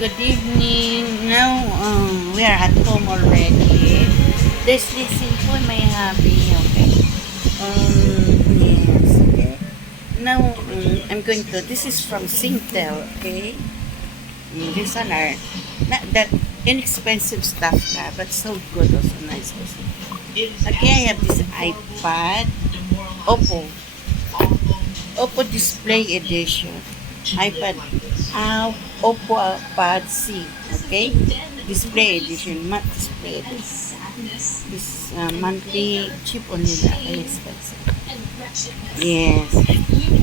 good evening. Now, we are at home already. This simple my hobby, okay? Yes, okay. Now, I'm going to, this is from Singtel, okay? These one are not that inexpensive stuff, but so good, also nice. Also. Okay, I have this iPad, Oppo. Oppo Display Edition. iPad. Oppo Pad C. Okay? Display Edition. Matte Display Edition. This monthly cheap on nila. Ay expensive. Yes.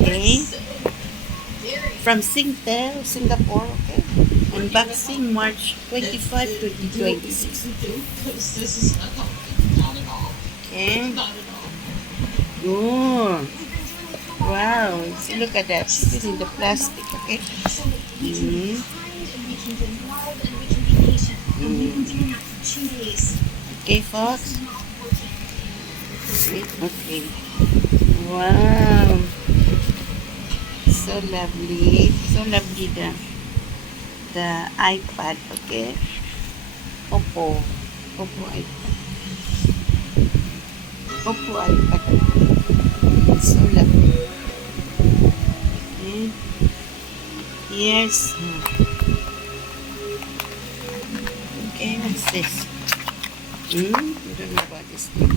Okay? From Singtel, Singapore. Okay? Unboxing March 25, 2026. Okay? Good. Wow, see, look at that. This is in the plastic, okay? Okay, folks. Okay. Wow. So lovely. So lovely the iPad, okay? Oppo iPad. Oppo iPad. So lovely. Okay. Yes. Okay, what's this? I don't know about this thing.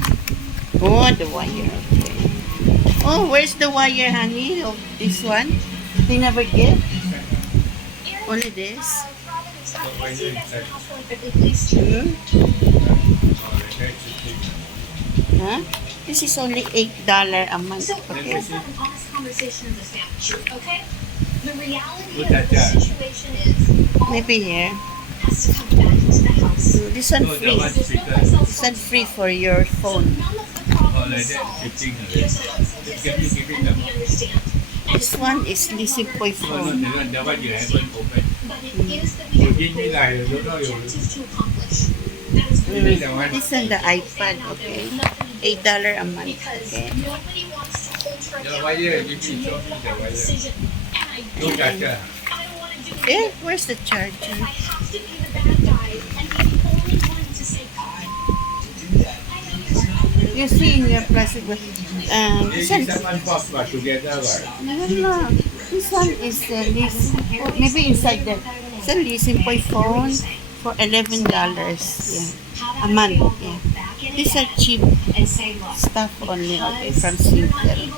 Oh, the wire. Okay. Oh, where's the wire, honey, of this one? They never give? Only this? Huh? This is only $8 a month. Okay. The reality of the situation is maybe here. This one free. This one free for your phone. This one is Lisipoy phone. This is the iPad, okay? $8 a month, okay? Eh, where's the charger? You see in your plastic bag. This one, no. This one is maybe inside the. It's a Lisipoy phone for $11. Yeah, a month. Yeah. These are cheap stuff only, okay, from Singtel.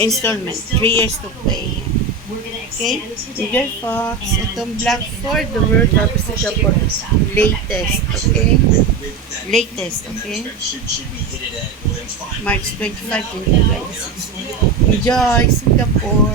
Installment, 3 years to pay. Okay? Enjoy, Fox. Itong Black Ford, the World of Singapore. Latest, okay? Latest, okay? March 25, 2026. Enjoy, Singapore.